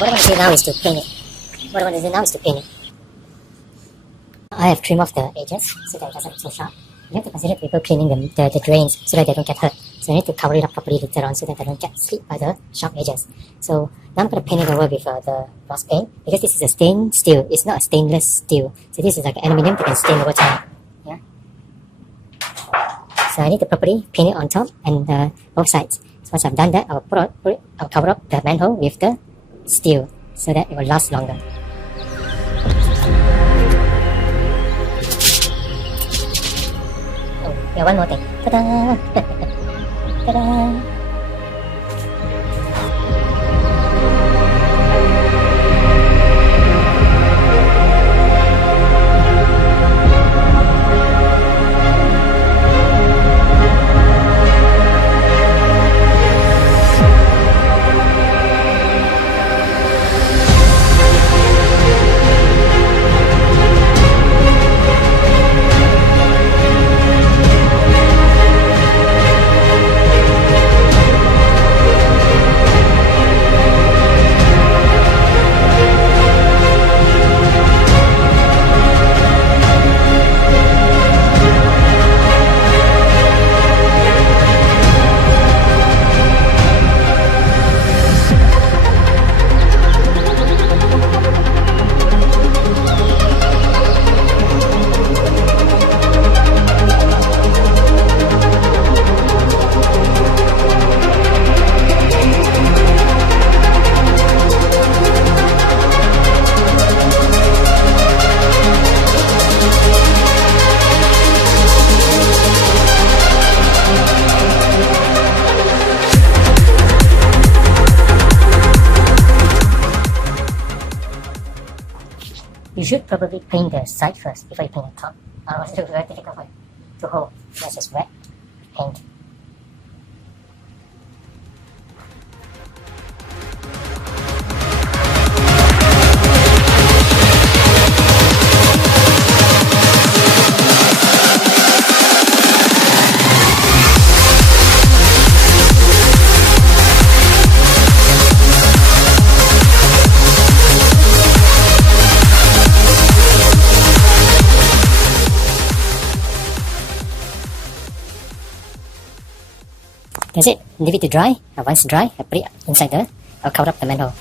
what I want to do now is to paint it. I have trimmed off the edges so that it doesn't look so sharp. You have to consider people cleaning the drains so that they don't get hurt. So I need to cover it up properly later on so that they don't get slipped by the sharp edges. So now I'm going to paint it over with the gloss paint because this is a stained steel. It's not a stainless steel. So this is like aluminium that can stain over time. Yeah. So I need to properly paint it on top and both sides. So once I've done that, I'll cover up the manhole with the steel so that it will last longer. Oh, yeah, one more thing. Ta-da! Ta-da! You should probably paint the side first before you paint the top. Otherwise it will be very difficult for you to hold. That's just wet paint. That's it. Leave it to dry. And once dry, I put it inside I'll cover up the manhole.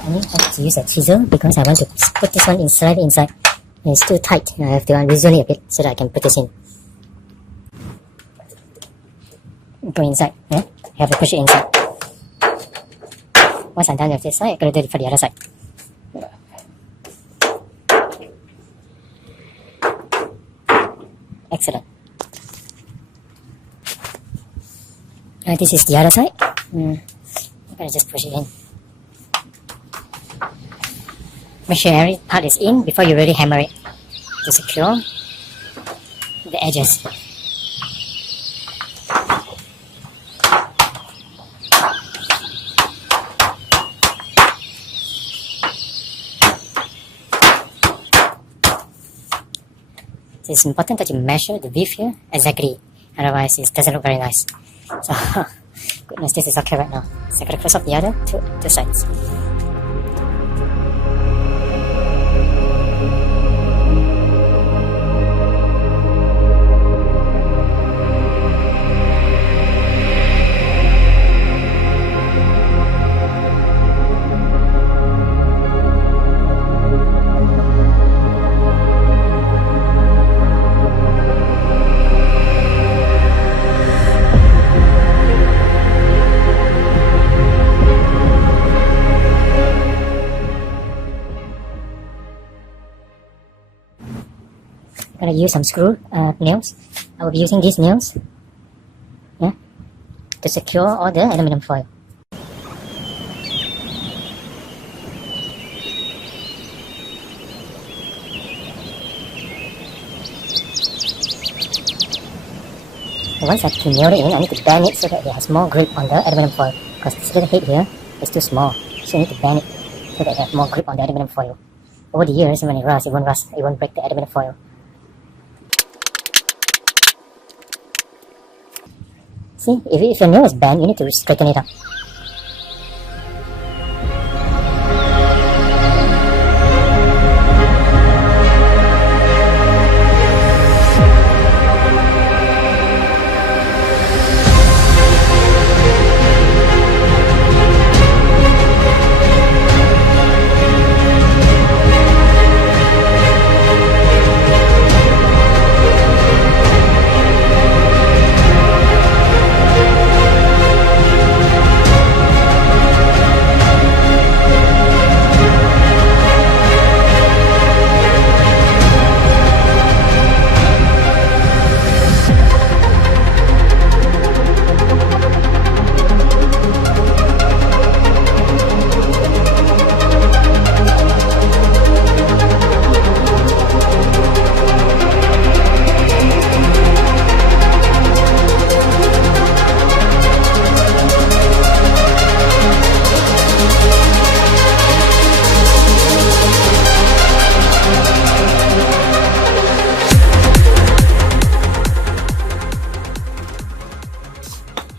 I need to use a chisel because I want to put this one slightly inside. It's too tight. I have to unreason it a bit so that I can put this in. Go inside. Yeah? You have to push it inside. Once I'm done with this side, I'm going to do it for the other side. Excellent. This is the other side. I'm going to just push it in. Make sure every part is in before you really hammer it to secure the edges. It's important that you measure the width here exactly, otherwise it doesn't look very nice. So, goodness, this is okay right now. So I'm going to close off the other two sides. gotta use some screw nails. I will be using these nails, yeah, to secure all the aluminum foil. Once I've nailed it in, I need to bend it so that it has more grip on the aluminum foil, because this little head here is too small, so I need to bend it so that it has more grip on the aluminum foil. Over the years, when it rusts, it won't break the aluminum foil. See, if your nail is bent, you need to straighten it up.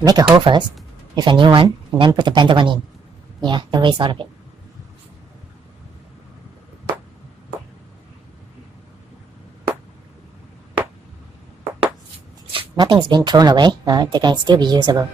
Make a hole first with a new one, and then put the bender one in. Yeah, don't waste all of it. Nothing's been thrown away, they can still be usable.